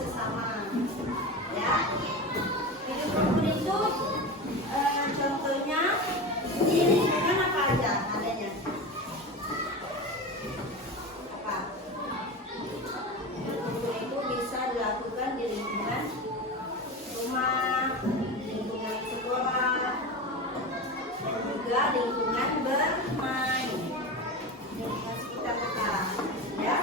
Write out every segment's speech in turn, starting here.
sesama. Ya, hidup rukun itu contohnya di lingkungan apa aja adanya? Apa? Hidup rukun itu bisa dilakukan di lingkungan rumah, lingkungan sekolah, dan juga lingkungan bermain, lingkungan sekitar kita. Ya,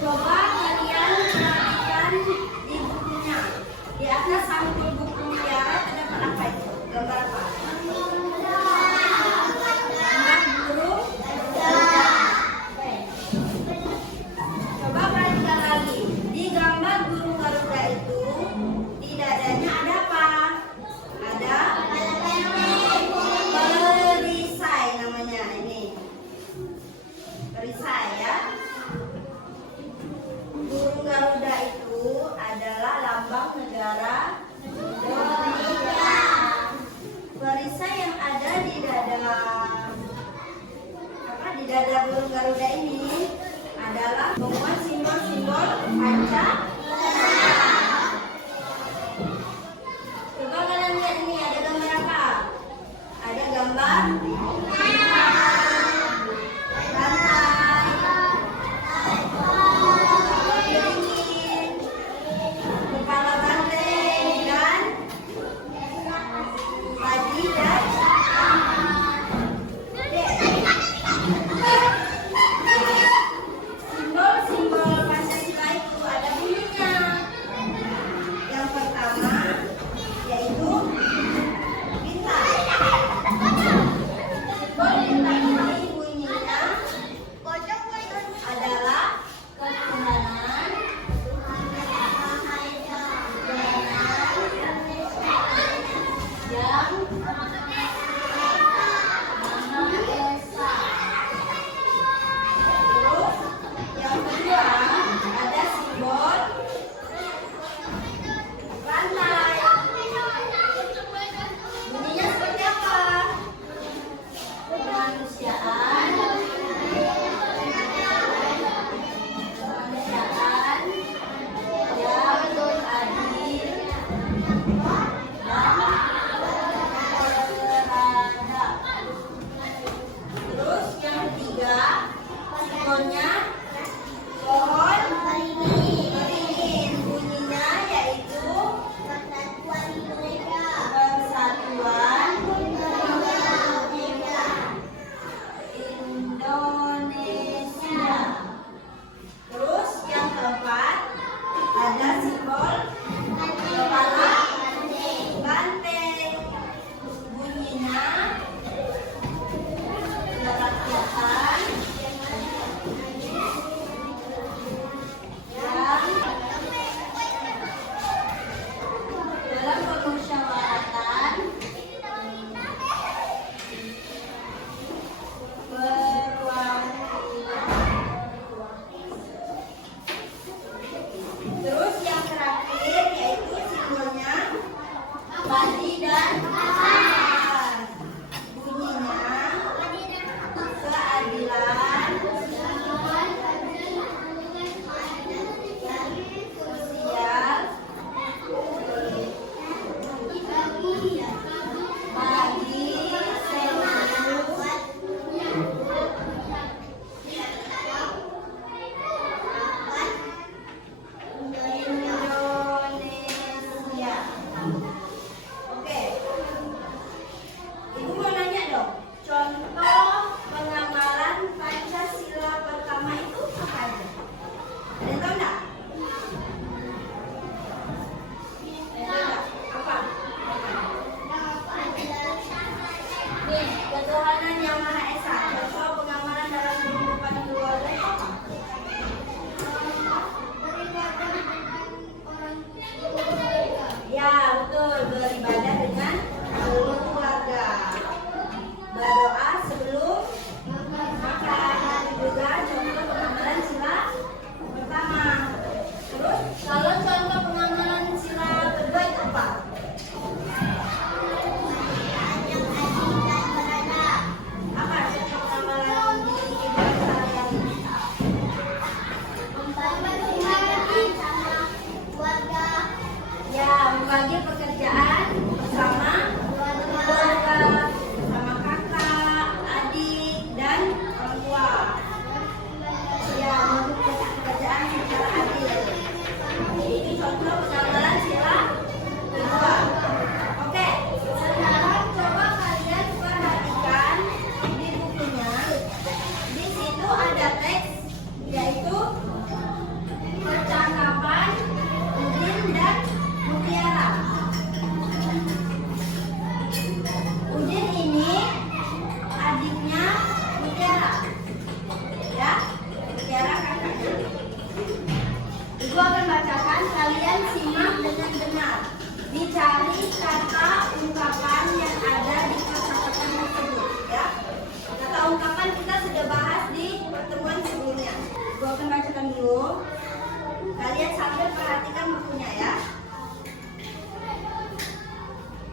coba kalian perhatikan di bukunya di atas. berbagi pekerjaan bersama keluarga, bersama kakak, adik, dan orang tua. Ya, membagi pekerjaan secara adil. Ini contoh pengamalan sila kedua. Oke, sekarang coba kalian perhatikan di bukunya. Di situ ada teks, yaitu percakapan Udin dan Mutiara. Udin ini adiknya Mutiara, ya, Mutiara kakaknya. Ibu akan bacakan, kalian simak dengan benar. Dicari kata ungkapan yang ada di percakapan tersebut, ya. Kata ungkapan kita sudah bahas di pertemuan sebelumnya. Ibu akan bacakan dulu. Kalian sambil perhatikan bukunya, ya.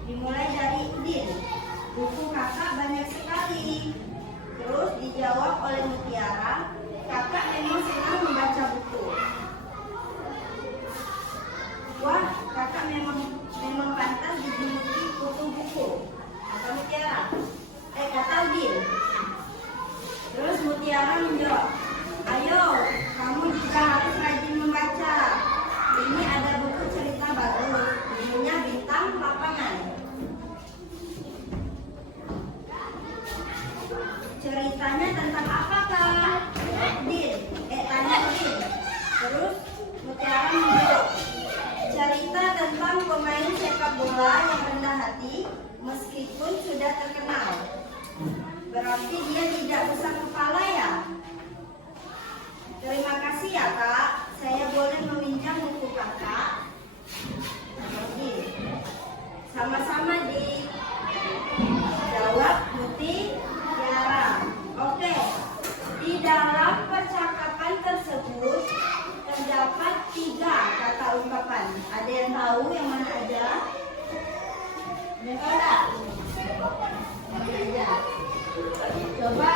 Dimulai dari Udin. Buku kakak banyak sekali. Terus dijawab oleh Mutiara, kakak memang senang membaca buku. Wah, kakak memang pantas dijuluki kutu buku. Kata Mutiara. Kata Udin. Terus Mutiara menjawab, ayo, kamu juga harus rajin membaca. Ini ada buku cerita bagus, judulnya Bintang Lapangan. Ceritanya tentang apa, Kak? Tanya Udin. Terus Mutiara menjawab, cerita tentang pemain sepak bola yang rendah hati meskipun sudah terkenal. Berarti dia tidak besar kepala, ya? Terima kasih ya, Kak. Saya boleh meminjam buku kakak? Sama-sama, Dik. Jawab Mutiara. Oke. Di dalam percakapan tersebut terdapat 3 kata ungkapan. Ada yang tahu yang mana aja? Ada yang tahu tak? Mana aja? Coba